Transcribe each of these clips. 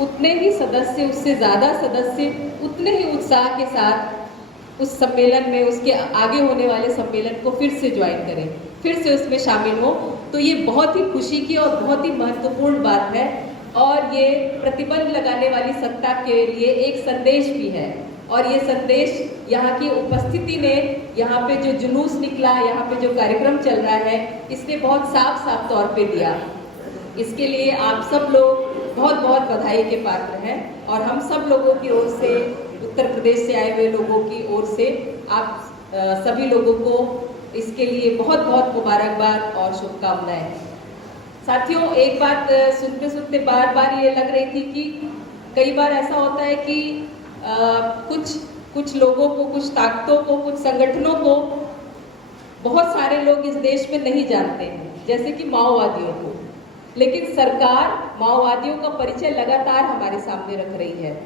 उतने ही सदस्य, उससे ज़्यादा सदस्य उतने ही उत्साह के साथ उस सम्मेलन में, उसके आगे होने वाले सम्मेलन को फिर से ज्वाइन करें, फिर से उसमें शामिल हो। तो ये बहुत ही खुशी की और बहुत ही महत्वपूर्ण बात है, और ये प्रतिबंध लगाने वाली सत्ता के लिए एक संदेश भी है। और ये संदेश यहाँ की उपस्थिति ने, यहाँ पे जो जुलूस निकला, यहाँ पे जो कार्यक्रम चल रहा है, इसने बहुत साफ साफ तौर पे दिया। इसके लिए आप सब लोग बहुत बहुत बधाई के पात्र हैं, और हम सब लोगों की ओर से, उत्तर प्रदेश से आए हुए लोगों की ओर से आप सभी लोगों को इसके लिए बहुत बहुत मुबारकबाद और शुभकामनाएं। साथियों, एक बात सुनते सुनते बार बार ये लग रही थी कि कई बार ऐसा होता है कि कुछ लोगों को, कुछ ताकतों को, कुछ संगठनों को बहुत सारे लोग इस देश में नहीं जानते हैं, जैसे कि माओवादियों को। लेकिन सरकार माओवादियों का परिचय लगातार हमारे सामने रख रही है।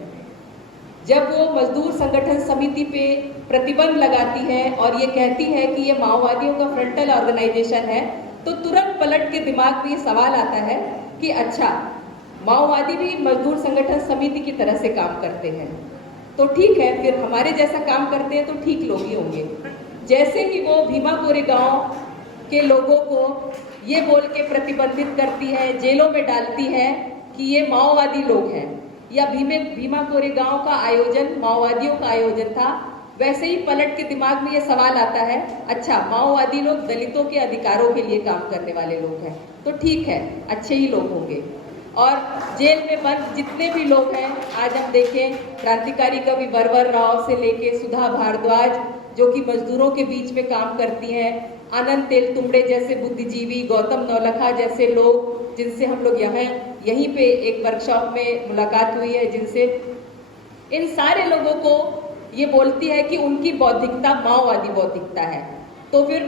जब वो मजदूर संगठन समिति पे प्रतिबंध लगाती है और ये कहती है कि ये माओवादियों का फ्रंटल ऑर्गेनाइजेशन है, तो तुरंत पलट के दिमाग में ये सवाल आता है कि अच्छा, माओवादी भी मजदूर संगठन समिति की तरह से काम करते हैं, तो ठीक है, फिर हमारे जैसा काम करते हैं तो ठीक लोग ही होंगे। जैसे ही वो भीमा कोरेगांव के लोगों को ये बोल के प्रतिबंधित करती है, जेलों में डालती है कि ये माओवादी लोग हैं, या भीमा कोरेगांव का आयोजन माओवादियों का आयोजन था, वैसे ही पलट के दिमाग में ये सवाल आता है, अच्छा, माओवादी लोग दलितों के अधिकारों के लिए काम करने वाले लोग हैं, तो ठीक है, अच्छे ही लोग होंगे। और जेल में बंद जितने भी लोग हैं, आज हम देखें, क्रांतिकारी कवि वरवर राव से लेके सुधा भारद्वाज, जो कि मजदूरों के बीच में काम करती हैं, आनंद तेलतुंबड़े जैसे बुद्धिजीवी, गौतम नौलखा जैसे लोग, जिनसे हम लोग यहीं पे एक वर्कशॉप में मुलाकात हुई है, जिनसे इन सारे लोगों को ये बोलती है कि उनकी बौद्धिकता माओवादी बौद्धिकता है। तो फिर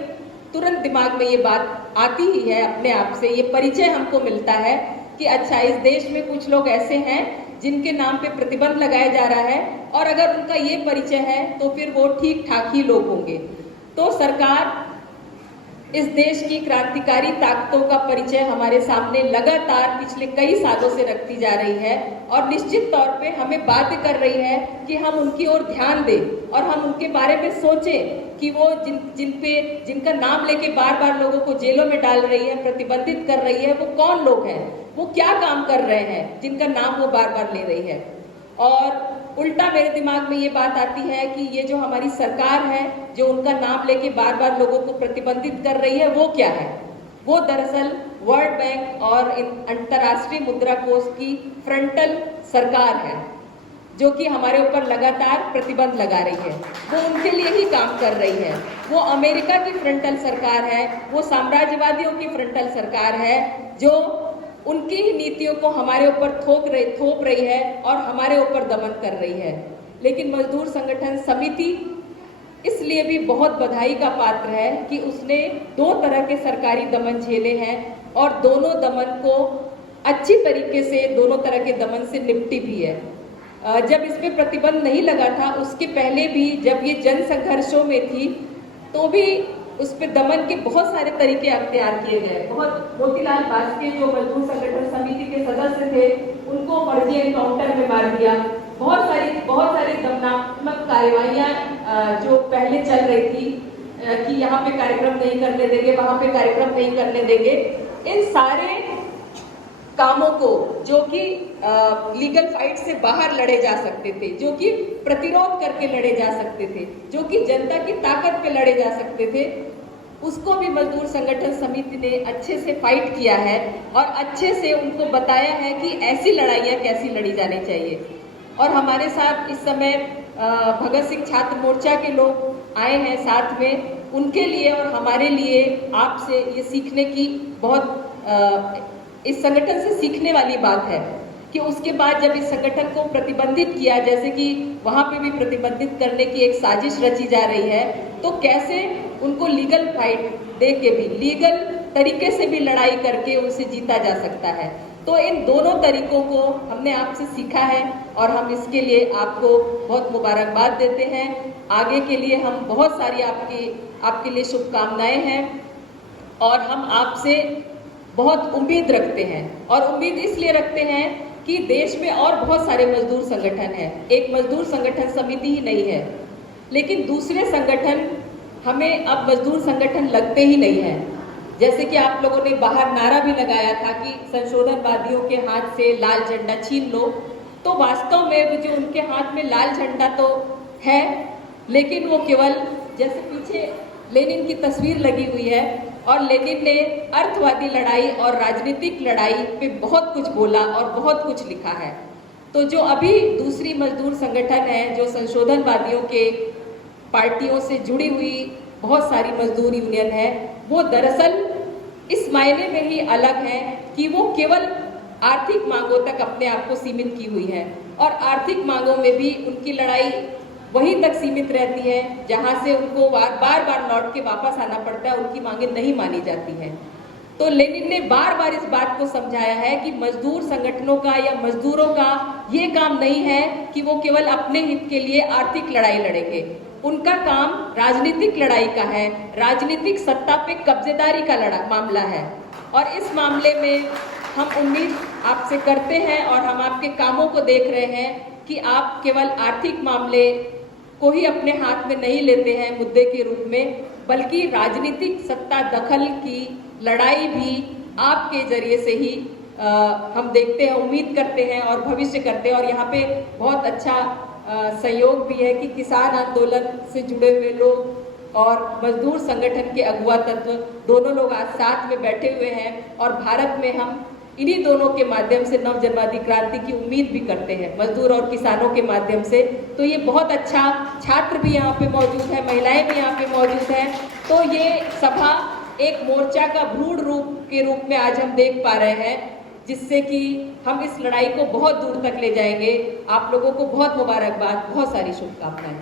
तुरंत दिमाग में ये बात आती ही है अपने आप से, ये परिचय हमको मिलता है कि अच्छा, इस देश में कुछ लोग ऐसे हैं जिनके नाम पे प्रतिबंध लगाया जा रहा है, और अगर उनका ये परिचय है तो फिर वो ठीक ठाक ही लोग होंगे। तो सरकार इस देश की क्रांतिकारी ताकतों का परिचय हमारे सामने लगातार पिछले कई सालों से रखती जा रही है, और निश्चित तौर पे हमें बाध्य कर रही है कि हम उनकी ओर ध्यान दें और हम उनके बारे में सोचें कि वो जिनका नाम लेके बार बार लोगों को जेलों में डाल रही है, प्रतिबंधित कर रही है, वो कौन लोग हैं, वो क्या काम कर रहे हैं जिनका नाम वो बार बार ले रही है। और उल्टा मेरे दिमाग में ये बात आती है कि ये जो हमारी सरकार है, जो उनका नाम लेके बार बार लोगों को प्रतिबंधित कर रही है, वो क्या है? वो दरअसल वर्ल्ड बैंक और अंतर्राष्ट्रीय मुद्रा कोष की फ्रंटल सरकार है, जो कि हमारे ऊपर लगातार प्रतिबंध लगा रही है। वो उनके लिए ही काम कर रही है। वो अमेरिका की फ्रंटल सरकार है, वो साम्राज्यवादियों की फ्रंटल सरकार है, जो उनकी ही नीतियों को हमारे ऊपर थोप रही है और हमारे ऊपर दमन कर रही है। लेकिन मजदूर संगठन समिति इसलिए भी बहुत बधाई का पात्र है कि उसने दो तरह के सरकारी दमन झेले हैं, और दोनों दमन को अच्छी तरीके से, दोनों तरह के दमन से निपटी भी है। जब इस पे प्रतिबंध नहीं लगा था, उसके पहले भी जब ये जन संघर्षों में थी, तो भी उस पर दमन के बहुत सारे तरीके अख्तियार किए गए। बहुत मोतीलाल बास्के, जो मजदूर संगठन समिति के सदस्य थे, उनको फर्जी एनकाउंटर में मार दिया। बहुत सारी दमनात्मक कार्रवाइयाँ जो पहले चल रही थी कि यहाँ पे कार्यक्रम नहीं करने देंगे, वहाँ पे कार्यक्रम नहीं करने देंगे, इन सारे कामों को, जो कि लीगल फाइट से बाहर लड़े जा सकते थे, जो कि प्रतिरोध करके लड़े जा सकते थे, जो कि जनता की ताकत पे लड़े जा सकते थे, उसको भी मजदूर संगठन समिति ने अच्छे से फाइट किया है और अच्छे से उनको बताया है कि ऐसी लड़ाइयाँ कैसी लड़ी जानी चाहिए। और हमारे साथ इस समय भगत सिंह छात्र मोर्चा के लोग आए हैं साथ में, उनके लिए और हमारे लिए आपसे ये सीखने की बहुत इस संगठन से सीखने वाली बात है कि उसके बाद जब इस संगठन को प्रतिबंधित किया, जैसे कि वहाँ पे भी प्रतिबंधित करने की एक साजिश रची जा रही है, तो कैसे उनको लीगल फाइट दे के भी, लीगल तरीके से भी लड़ाई करके उसे जीता जा सकता है। तो इन दोनों तरीकों को हमने आपसे सीखा है और हम इसके लिए आपको बहुत मुबारकबाद देते हैं। आगे के लिए हम बहुत सारी आपके लिए शुभकामनाएं हैं और हम आपसे बहुत उम्मीद रखते हैं। और उम्मीद इसलिए रखते हैं कि कि देश में और बहुत सारे मजदूर संगठन हैं, एक मजदूर संगठन समिति ही नहीं है, लेकिन दूसरे संगठन हमें अब मजदूर संगठन लगते ही नहीं है। जैसे कि आप लोगों ने बाहर नारा भी लगाया था कि संशोधनवादियों के हाथ से लाल झंडा छीन लो, तो वास्तव में वो जो उनके हाथ में लाल झंडा तो है, लेकिन वो केवल, जैसे पीछे लेनिन की तस्वीर लगी हुई है, और लेनिन ने अर्थवादी लड़ाई और राजनीतिक लड़ाई पे बहुत कुछ बोला और बहुत कुछ लिखा है। तो जो अभी दूसरी मजदूर संगठन है, जो संशोधनवादियों के पार्टियों से जुड़ी हुई बहुत सारी मजदूर यूनियन है, वो दरअसल इस मायने में ही अलग है कि वो केवल आर्थिक मांगों तक अपने आप को सीमित की हुई है, और आर्थिक मांगों में भी उनकी लड़ाई वहीं तक सीमित रहती है जहां से उनको बार बार लौट के वापस आना पड़ता है, उनकी मांगे नहीं मानी जाती हैं। तो लेनिन ने बार बार इस बात को समझाया है कि मजदूर संगठनों का या मजदूरों का ये काम नहीं है कि वो केवल अपने हित के लिए आर्थिक लड़ाई लड़ेंगे, उनका काम राजनीतिक लड़ाई का है, राजनीतिक सत्ता पे कब्जेदारी का मामला है। और इस मामले में हम उम्मीद आपसे करते हैं और हम आपके कामों को देख रहे हैं कि आप केवल आर्थिक मामले को ही अपने हाथ में नहीं लेते हैं मुद्दे के रूप में, बल्कि राजनीतिक सत्ता दखल की लड़ाई भी आपके जरिए से ही हम देखते हैं, उम्मीद करते हैं और भविष्य करते हैं। और यहाँ पे बहुत अच्छा सहयोग भी है कि किसान आंदोलन से जुड़े हुए लोग और मजदूर संगठन के अगुवा तत्व दोनों लोग आज साथ में बैठे हुए हैं, और भारत में हम इन्हीं दोनों के माध्यम से नवजनवादी क्रांति की उम्मीद भी करते हैं, मजदूर और किसानों के माध्यम से। तो ये बहुत अच्छा, छात्र भी यहाँ पे मौजूद है, महिलाएं भी यहाँ पे मौजूद हैं। तो ये सभा एक मोर्चा का भ्रूण रूप के रूप में आज हम देख पा रहे हैं, जिससे कि हम इस लड़ाई को बहुत दूर तक ले जाएंगे। आप लोगों को बहुत मुबारकबाद, बहुत सारी शुभकामनाएं।